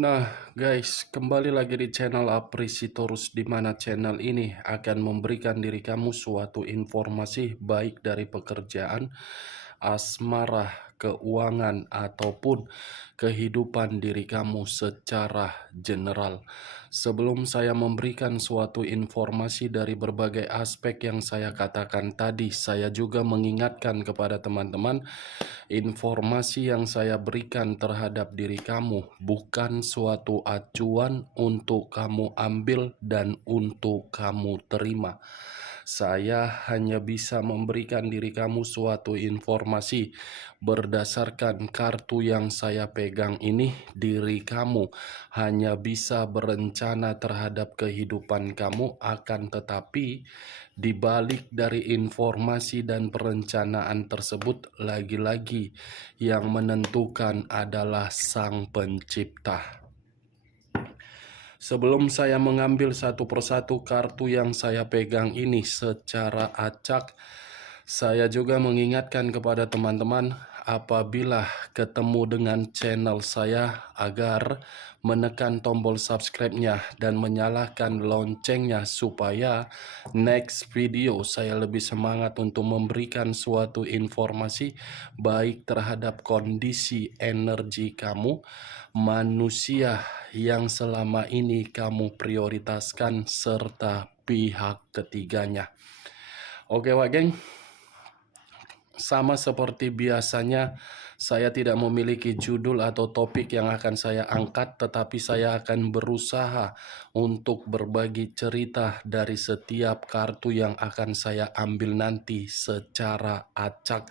Nah, guys, kembali lagi di channel Aprisitorus, di mana channel ini akan memberikan diri kamu suatu informasi baik dari pekerjaan, asmara, keuangan, ataupun kehidupan diri kamu secara general. Sebelum saya memberikan suatu informasi dari berbagai aspek yang saya katakan tadi, saya juga mengingatkan kepada teman-teman, informasi yang saya berikan terhadap diri kamu bukan suatu acuan untuk kamu ambil dan untuk kamu terima. Saya hanya bisa memberikan diri kamu suatu informasi berdasarkan kartu yang saya pegang ini. Diri kamu hanya bisa berencana terhadap kehidupan kamu, akan tetapi di balik dari informasi dan perencanaan tersebut, lagi-lagi yang menentukan adalah Sang Pencipta. Sebelum saya mengambil satu persatu kartu yang saya pegang ini secara acak, saya juga mengingatkan kepada teman-teman apabila ketemu dengan channel saya agar menekan tombol subscribe-nya dan menyalakan loncengnya supaya next video saya lebih semangat untuk memberikan suatu informasi baik terhadap kondisi energi kamu, manusia yang selama ini kamu prioritaskan, serta pihak ketiganya. Oke, Wak Geng. Sama seperti biasanya, saya tidak memiliki judul atau topik yang akan saya angkat, tetapi saya akan berusaha untuk berbagi cerita dari setiap kartu yang akan saya ambil nanti secara acak.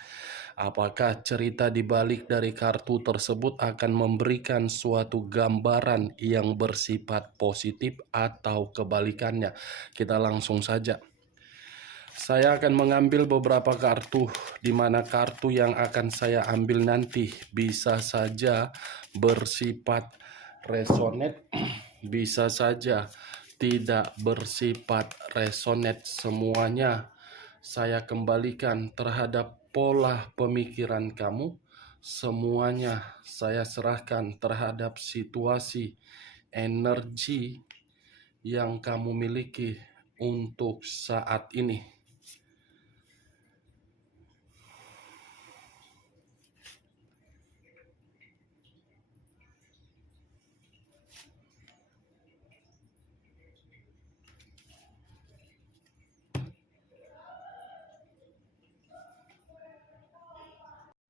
Apakah cerita di balik dari kartu tersebut akan memberikan suatu gambaran yang bersifat positif atau kebalikannya? Kita langsung saja. Saya akan mengambil beberapa kartu, di mana kartu yang akan saya ambil nanti bisa saja bersifat resonate, bisa saja tidak bersifat resonate. Semuanya saya kembalikan terhadap pola pemikiran kamu. Semuanya saya serahkan terhadap situasi energi yang kamu miliki untuk saat ini.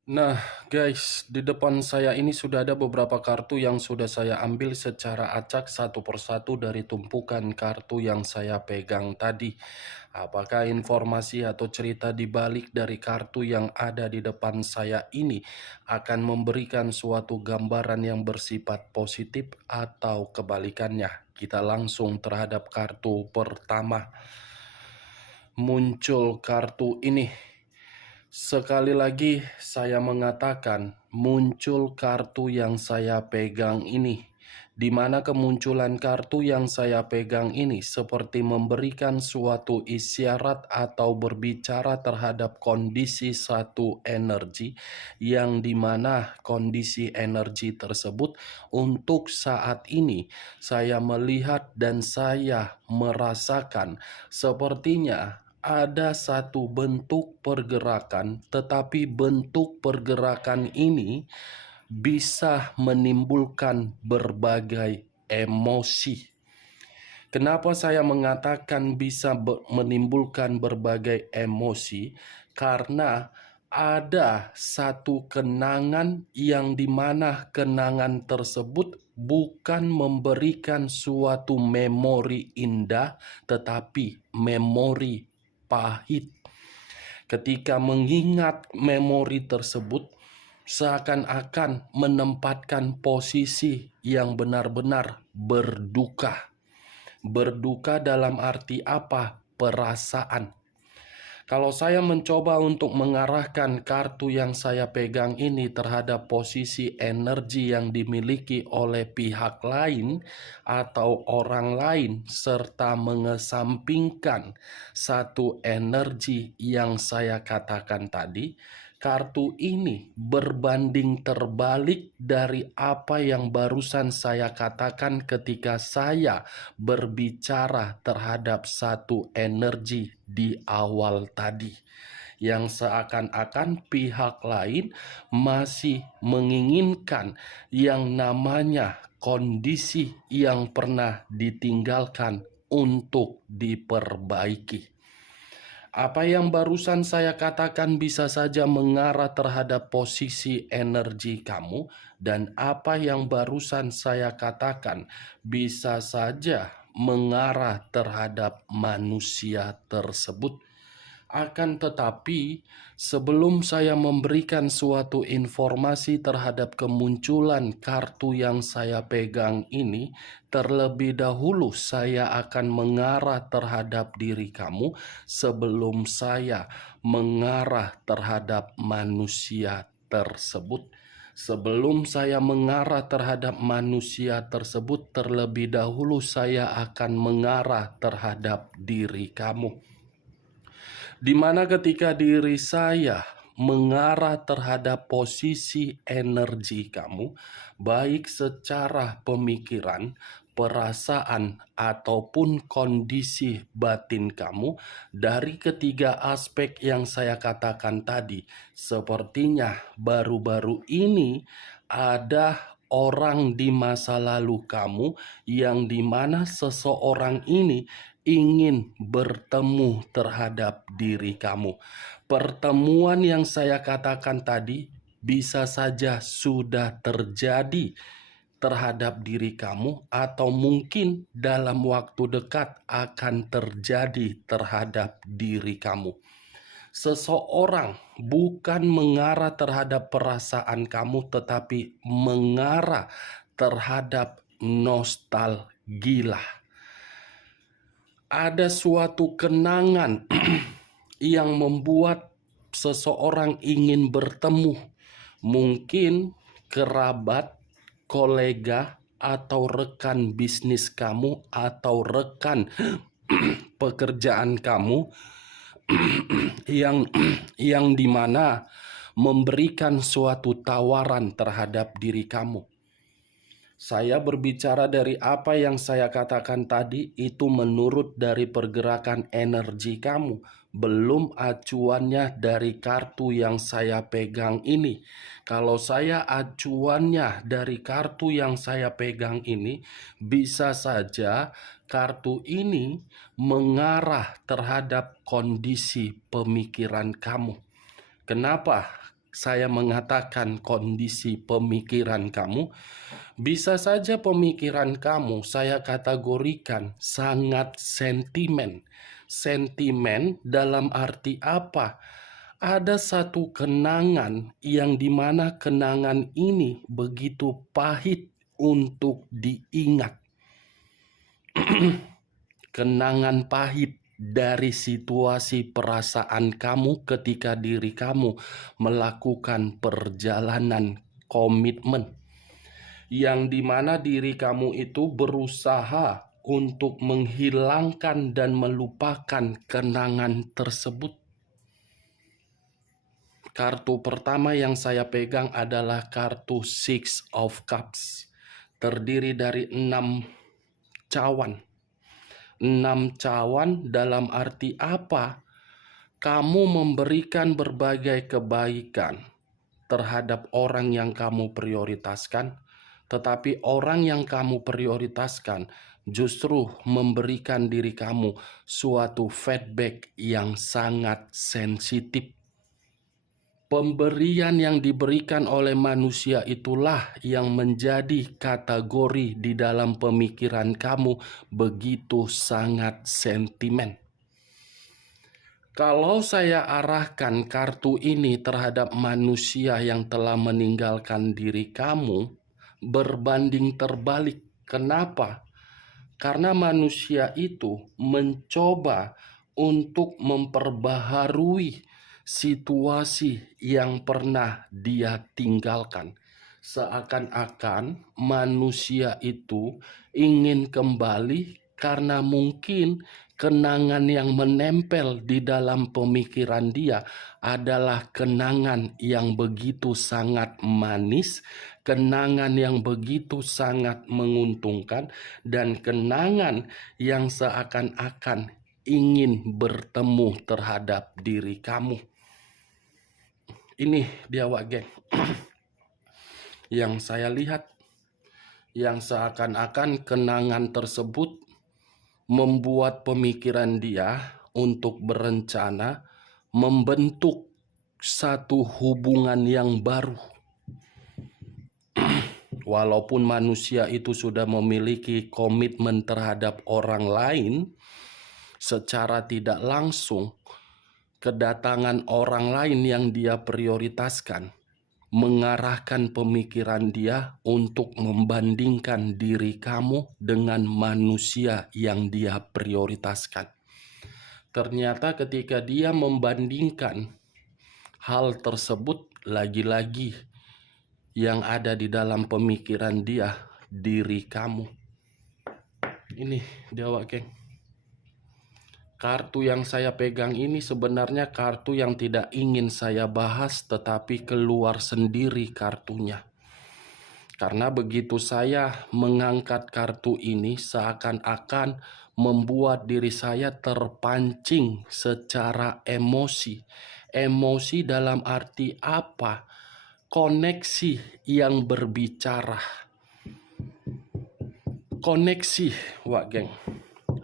Nah, guys, di depan saya ini sudah ada beberapa kartu yang sudah saya ambil secara acak satu persatu dari tumpukan kartu yang saya pegang tadi. Apakah informasi atau cerita di balik dari kartu yang ada di depan saya ini akan memberikan suatu gambaran yang bersifat positif atau kebalikannya? Kita langsung terhadap kartu pertama. Muncul kartu ini. Sekali lagi saya mengatakan, muncul kartu yang saya pegang ini, di mana kemunculan kartu yang saya pegang ini seperti memberikan suatu isyarat atau berbicara terhadap kondisi satu energi, yang dimana kondisi energi tersebut untuk saat ini saya melihat dan saya merasakan sepertinya ada satu bentuk pergerakan, tetapi bentuk pergerakan ini bisa menimbulkan berbagai emosi. Kenapa saya mengatakan bisa menimbulkan berbagai emosi? Karena ada satu kenangan yang dimana kenangan tersebut bukan memberikan suatu memori indah, tetapi memori pahit. Ketika mengingat memori tersebut, seakan-akan menempatkan posisi yang benar-benar berduka. Berduka dalam arti apa? Perasaan. Kalau saya mencoba untuk mengarahkan kartu yang saya pegang ini terhadap posisi energi yang dimiliki oleh pihak lain atau orang lain, serta mengesampingkan satu energi yang saya katakan tadi, kartu ini berbanding terbalik dari apa yang barusan saya katakan ketika saya berbicara terhadap satu energi di awal tadi, yang seakan-akan pihak lain masih menginginkan yang namanya kondisi yang pernah ditinggalkan untuk diperbaiki. Apa yang barusan saya katakan bisa saja mengarah terhadap posisi energi kamu, dan apa yang barusan saya katakan bisa saja mengarah terhadap manusia tersebut. Akan tetapi, sebelum saya memberikan suatu informasi terhadap kemunculan kartu yang saya pegang ini, terlebih dahulu saya akan mengarah terhadap diri kamu sebelum saya mengarah terhadap manusia tersebut. Sebelum saya mengarah terhadap manusia tersebut, terlebih dahulu saya akan mengarah terhadap diri kamu. Di mana ketika diri saya mengarah terhadap posisi energi kamu, baik secara pemikiran, perasaan, ataupun kondisi batin kamu, dari ketiga aspek yang saya katakan tadi, sepertinya baru-baru ini ada orang di masa lalu kamu yang dimana seseorang ini ingin bertemu terhadap diri kamu. Pertemuan yang saya katakan tadi bisa saja sudah terjadi terhadap diri kamu, atau mungkin dalam waktu dekat akan terjadi terhadap diri kamu. Seseorang bukan mengarah terhadap perasaan kamu, tetapi mengarah terhadap nostalgia. Ada suatu kenangan yang membuat seseorang ingin bertemu, mungkin kerabat, kolega, atau rekan bisnis kamu, atau rekan pekerjaan kamu yang dimana memberikan suatu tawaran terhadap diri kamu. Saya berbicara dari apa yang saya katakan tadi, itu menurut dari pergerakan energi kamu, belum acuannya dari kartu yang saya pegang ini. Kalau saya acuannya dari kartu yang saya pegang ini, bisa saja kartu ini mengarah terhadap kondisi pemikiran kamu. Kenapa saya mengatakan kondisi pemikiran kamu? Bisa saja pemikiran kamu saya kategorikan sangat sentimen. Sentimen dalam arti apa? Ada satu kenangan yang dimana kenangan ini begitu pahit untuk diingat. Kenangan pahit dari situasi perasaan kamu ketika diri kamu melakukan perjalanan komitmen, yang dimana diri kamu itu berusaha untuk menghilangkan dan melupakan kenangan tersebut. Kartu pertama yang saya pegang adalah kartu Six of Cups. Terdiri dari 6 cawan. 6 cawan dalam arti apa? Kamu memberikan berbagai kebaikan terhadap orang yang kamu prioritaskan, tetapi orang yang kamu prioritaskan justru memberikan diri kamu suatu feedback yang sangat sensitif. Pemberian yang diberikan oleh manusia itulah yang menjadi kategori di dalam pemikiran kamu begitu sangat sentimen. Kalau saya arahkan kartu ini terhadap manusia yang telah meninggalkan diri kamu, berbanding terbalik. Kenapa? Karena manusia itu mencoba untuk memperbaharui situasi yang pernah dia tinggalkan. Seakan-akan manusia itu ingin kembali karena mungkin Kenangan yang menempel di dalam pemikiran dia adalah kenangan yang begitu sangat manis, kenangan yang begitu sangat menguntungkan, dan kenangan yang seakan-akan ingin bertemu terhadap diri kamu. Ini dia Wak Geng yang saya lihat, yang seakan-akan kenangan tersebut membuat pemikiran dia untuk berencana membentuk satu hubungan yang baru. Walaupun manusia itu sudah memiliki komitmen terhadap orang lain, secara tidak langsung kedatangan orang lain yang dia prioritaskan mengarahkan pemikiran dia untuk membandingkan diri kamu dengan manusia yang dia prioritaskan. Ternyata ketika dia membandingkan hal tersebut, lagi-lagi yang ada di dalam pemikiran dia, diri kamu. Ini dia Wak Geng. Kartu yang saya pegang ini sebenarnya kartu yang tidak ingin saya bahas, tetapi keluar sendiri kartunya. Karena begitu saya mengangkat kartu ini, seakan-akan membuat diri saya terpancing secara emosi. Emosi dalam arti apa? Koneksi yang berbicara. Koneksi, Wak Geng.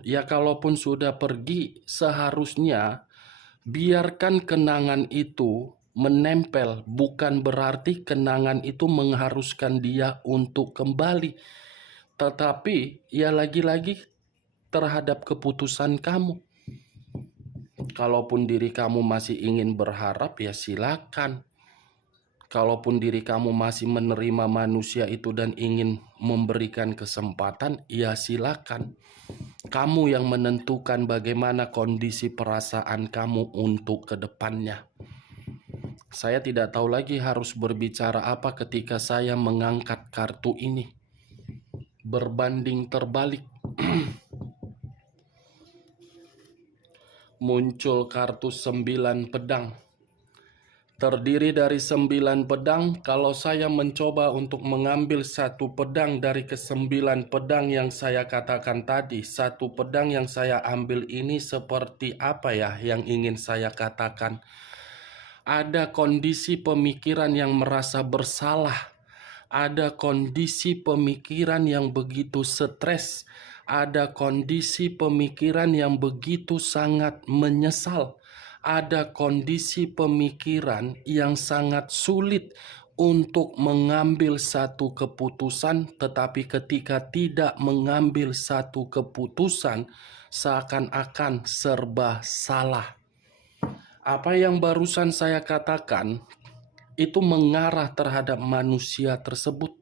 Ya kalaupun sudah pergi, seharusnya biarkan kenangan itu menempel. Bukan berarti kenangan itu mengharuskan dia untuk kembali. Tetapi ya lagi-lagi terhadap keputusan kamu. Kalaupun diri kamu masih ingin berharap, ya silakan. Kalaupun diri kamu masih menerima manusia itu dan ingin memberikan kesempatan, ya silakan. Kamu yang menentukan bagaimana kondisi perasaan kamu untuk kedepannya. Saya tidak tahu lagi harus berbicara apa ketika saya mengangkat kartu ini. Berbanding terbalik. Muncul kartu 9 pedang. Terdiri dari 9 pedang. Kalau saya mencoba untuk mengambil satu pedang dari ke-9 pedang yang saya katakan tadi, satu pedang yang saya ambil ini seperti apa ya yang ingin saya katakan? Ada kondisi pemikiran yang merasa bersalah. Ada kondisi pemikiran yang begitu stres. Ada kondisi pemikiran yang begitu sangat menyesal. Ada kondisi pemikiran yang sangat sulit untuk mengambil satu keputusan, tetapi ketika tidak mengambil satu keputusan, seakan-akan serba salah. Apa yang barusan saya katakan itu mengarah terhadap manusia tersebut.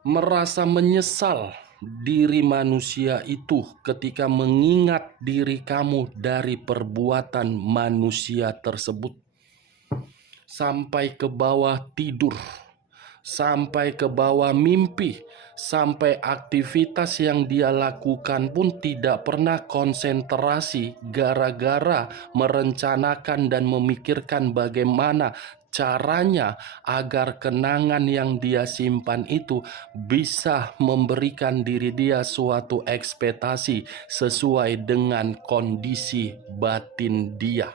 Merasa menyesal diri manusia itu ketika mengingat diri kamu dari perbuatan manusia tersebut. Sampai ke bawah tidur, sampai ke bawah mimpi, sampai aktivitas yang dia lakukan pun tidak pernah konsentrasi gara-gara merencanakan dan memikirkan bagaimana caranya agar kenangan yang dia simpan itu bisa memberikan diri dia suatu ekspektasi sesuai dengan kondisi batin dia.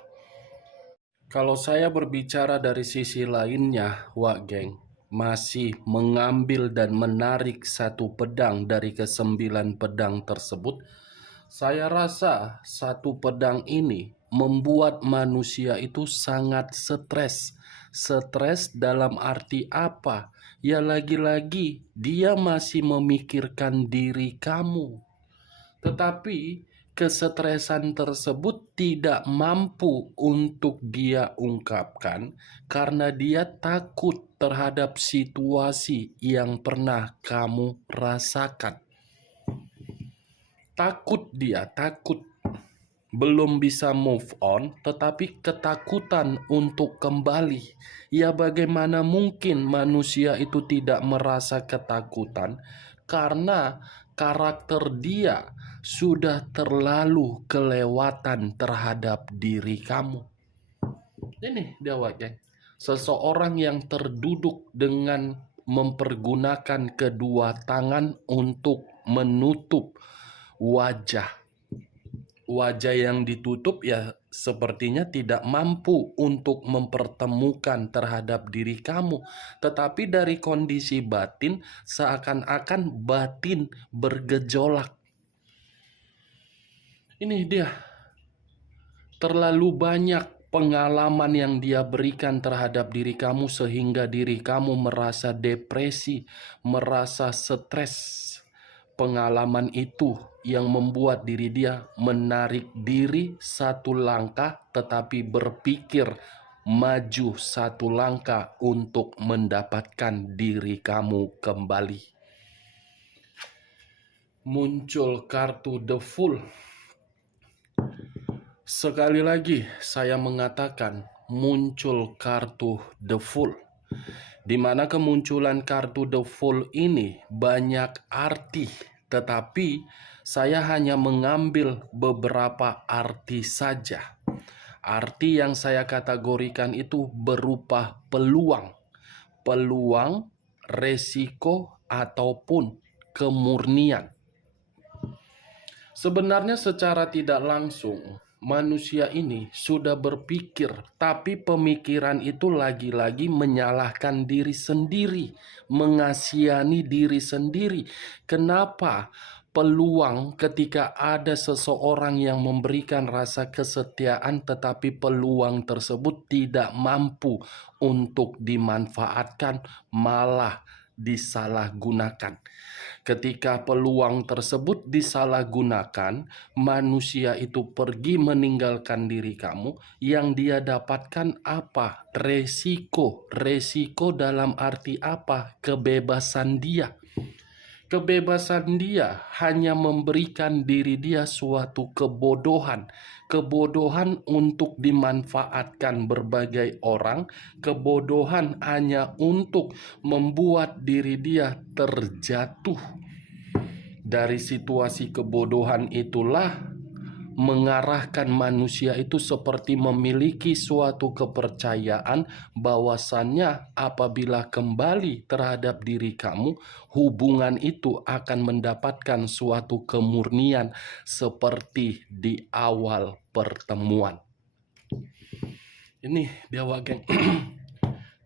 Kalau saya berbicara dari sisi lainnya, Wak Geng, masih mengambil dan menarik satu pedang dari ke-9 pedang tersebut, saya rasa satu pedang ini membuat manusia itu sangat stres. Stres dalam arti apa? Ya lagi-lagi dia masih memikirkan diri kamu. Tetapi kesetresan tersebut tidak mampu untuk dia ungkapkan karena dia takut terhadap situasi yang pernah kamu rasakan. Takut dia, takut. Belum bisa move on, tetapi ketakutan untuk kembali. Ya bagaimana mungkin manusia itu tidak merasa ketakutan? Karena karakter dia sudah terlalu kelewatan terhadap diri kamu. Ini dia geng. Seseorang yang terduduk dengan mempergunakan kedua tangan untuk menutup wajah. Wajah yang ditutup ya sepertinya tidak mampu untuk mempertemukan terhadap diri kamu. Tetapi dari kondisi batin, seakan-akan batin bergejolak. Ini dia. Terlalu banyak pengalaman yang dia berikan terhadap diri kamu sehingga diri kamu merasa depresi, merasa stres. Pengalaman itu yang membuat diri dia menarik diri satu langkah tetapi berpikir maju satu langkah untuk mendapatkan diri kamu kembali. Muncul kartu The Fool. Sekali lagi saya mengatakan muncul kartu The Fool. Di mana kemunculan kartu The Fool ini banyak arti, tetapi saya hanya mengambil beberapa arti saja. Arti yang saya kategorikan itu berupa peluang, resiko, ataupun kemurnian. Sebenarnya secara tidak langsung, manusia ini sudah berpikir, tapi pemikiran itu lagi-lagi menyalahkan diri sendiri, mengasihani diri sendiri. Kenapa peluang ketika ada seseorang yang memberikan rasa kesetiaan, tetapi peluang tersebut tidak mampu untuk dimanfaatkan, malah disalahgunakan? Ketika peluang tersebut disalahgunakan, manusia itu pergi meninggalkan diri kamu. Yang dia dapatkan apa? Resiko. Resiko dalam arti apa? Kebebasan dia. Kebebasan dia hanya memberikan diri dia suatu kebodohan. Kebodohan untuk dimanfaatkan berbagai orang. Kebodohan hanya untuk membuat diri dia terjatuh. Dari situasi kebodohan itulah mengarahkan manusia itu seperti memiliki suatu kepercayaan bahwasannya apabila kembali terhadap diri kamu, hubungan itu akan mendapatkan suatu kemurnian seperti di awal pertemuan. Ini dia geng.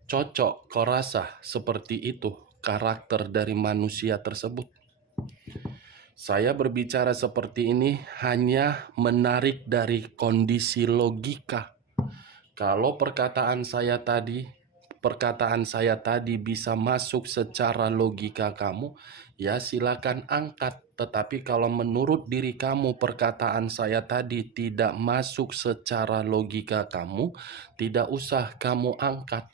Cocok kau rasa seperti itu karakter dari manusia tersebut. Saya berbicara seperti ini hanya menarik dari kondisi logika. Kalau perkataan saya tadi bisa masuk secara logika kamu, ya silakan angkat. Tetapi kalau menurut diri kamu perkataan saya tadi tidak masuk secara logika kamu, tidak usah kamu angkat.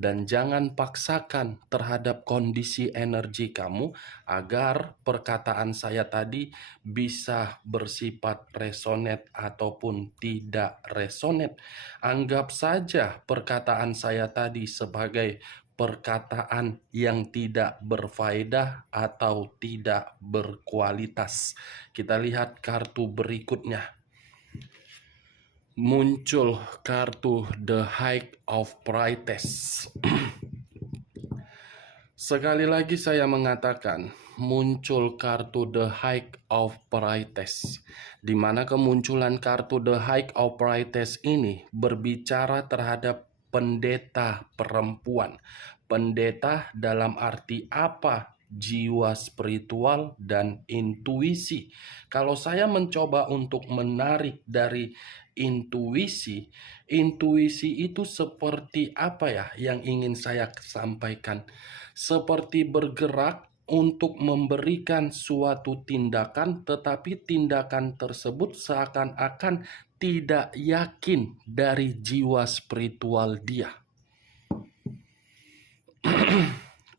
Dan jangan paksakan terhadap kondisi energi kamu agar perkataan saya tadi bisa bersifat resonate ataupun tidak resonate. Anggap saja perkataan saya tadi sebagai perkataan yang tidak berfaedah atau tidak berkualitas. Kita lihat kartu berikutnya. Muncul kartu The High of Priestess. Sekali lagi saya mengatakan muncul kartu The High of Priestess, di mana kemunculan kartu The High of Priestess ini berbicara terhadap pendeta perempuan. Pendeta dalam arti apa? Jiwa spiritual dan intuisi. Kalau saya mencoba untuk menarik dari intuisi, intuisi itu seperti apa ya yang ingin saya sampaikan? Seperti bergerak untuk memberikan suatu tindakan, tetapi tindakan tersebut seakan-akan tidak yakin dari jiwa spiritual dia.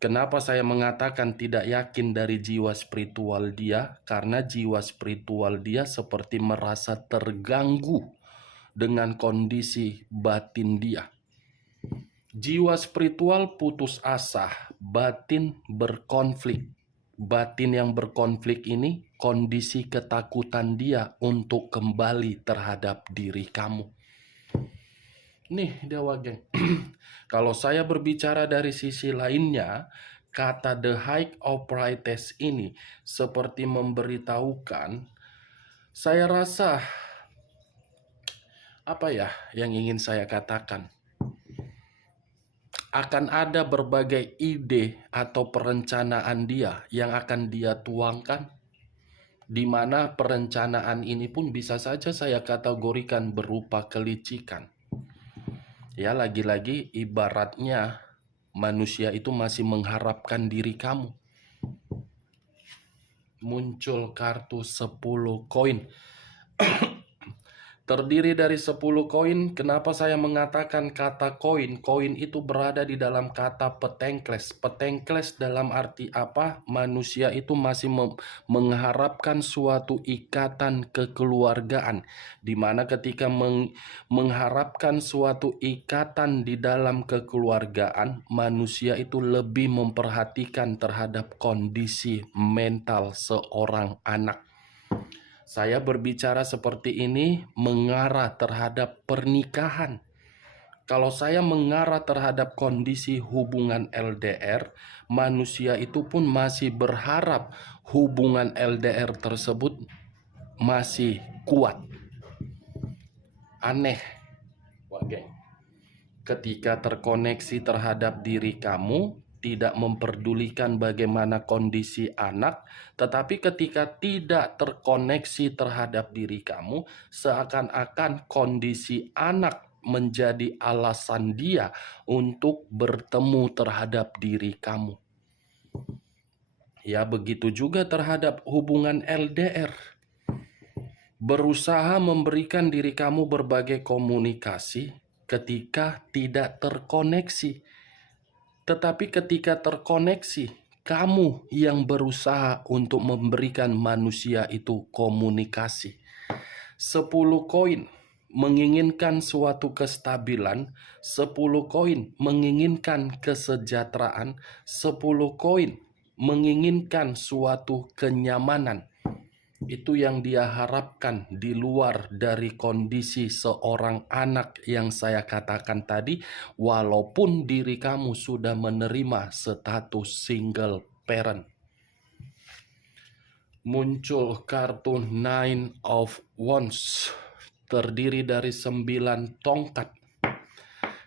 Kenapa saya mengatakan tidak yakin dari jiwa spiritual dia? Karena jiwa spiritual dia seperti merasa terganggu dengan kondisi batin dia. Jiwa spiritual putus asa, batin berkonflik. Batin yang berkonflik ini kondisi ketakutan dia untuk kembali terhadap diri kamu. Nih Dewa Geng, kalau saya berbicara dari sisi lainnya, kata the height of brightness ini seperti memberitahukan, saya rasa, apa ya yang ingin saya katakan? Akan ada berbagai ide atau perencanaan dia yang akan dia tuangkan, di mana perencanaan ini pun bisa saja saya kategorikan berupa kelicikan. Ya, lagi-lagi ibaratnya manusia itu masih mengharapkan diri kamu. Muncul kartu 10 koin. Terdiri dari 10 koin. Kenapa saya mengatakan kata koin? Koin itu berada di dalam kata petengkles. Petengkles dalam arti apa? Manusia itu masih mengharapkan suatu ikatan kekeluargaan. Di mana ketika mengharapkan suatu ikatan di dalam kekeluargaan, manusia itu lebih memperhatikan terhadap kondisi mental seorang anak. Saya berbicara seperti ini mengarah terhadap pernikahan. Kalau saya mengarah terhadap kondisi hubungan LDR, manusia itu pun masih berharap hubungan LDR tersebut masih kuat. Aneh, ketika terkoneksi terhadap diri kamu, tidak memperdulikan bagaimana kondisi anak, tetapi ketika tidak terkoneksi terhadap diri kamu, seakan-akan kondisi anak menjadi alasan dia untuk bertemu terhadap diri kamu. Ya, begitu juga terhadap hubungan LDR. Berusaha memberikan diri kamu berbagai komunikasi ketika tidak terkoneksi. Tetapi ketika terkoneksi, kamu yang berusaha untuk memberikan manusia itu komunikasi. 10 koin menginginkan suatu kestabilan, 10 koin menginginkan kesejahteraan, 10 koin menginginkan suatu kenyamanan. Itu yang dia harapkan di luar dari kondisi seorang anak yang saya katakan tadi, walaupun diri kamu sudah menerima status single parent. Muncul kartu Nine of Wands, terdiri dari 9 tongkat.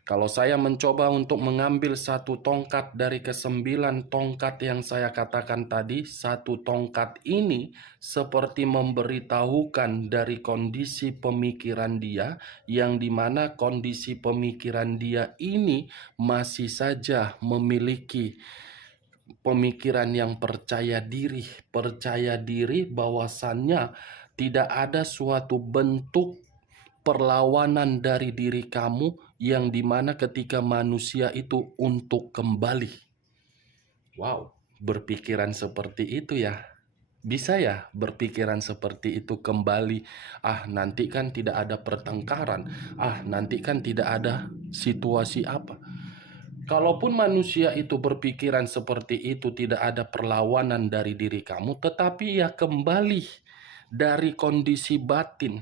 Kalau saya mencoba untuk mengambil satu tongkat dari ke-9 tongkat yang saya katakan tadi, satu tongkat ini seperti memberitahukan dari kondisi pemikiran dia, yang dimana kondisi pemikiran dia ini masih saja memiliki pemikiran yang percaya diri bahwasannya tidak ada suatu bentuk perlawanan dari diri kamu yang dimana ketika manusia itu untuk kembali. Wow, berpikiran seperti itu ya. Bisa ya berpikiran seperti itu kembali. Nanti kan tidak ada pertengkaran. Nanti kan tidak ada situasi apa. Kalaupun manusia itu berpikiran seperti itu, tidak ada perlawanan dari diri kamu, tetapi ya kembali dari kondisi batin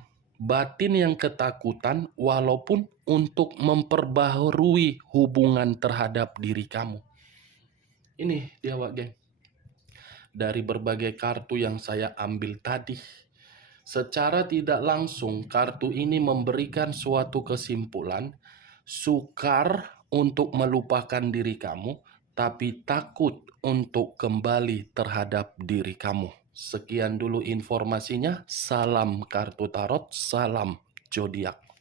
yang ketakutan, walaupun untuk memperbaharui hubungan terhadap diri kamu. Ini dia Wak Geng, dari berbagai kartu yang saya ambil tadi, secara tidak langsung kartu ini memberikan suatu kesimpulan, sukar untuk melupakan diri kamu, tapi takut untuk kembali terhadap diri kamu. Sekian dulu informasinya. Salam kartu tarot, salam zodiak.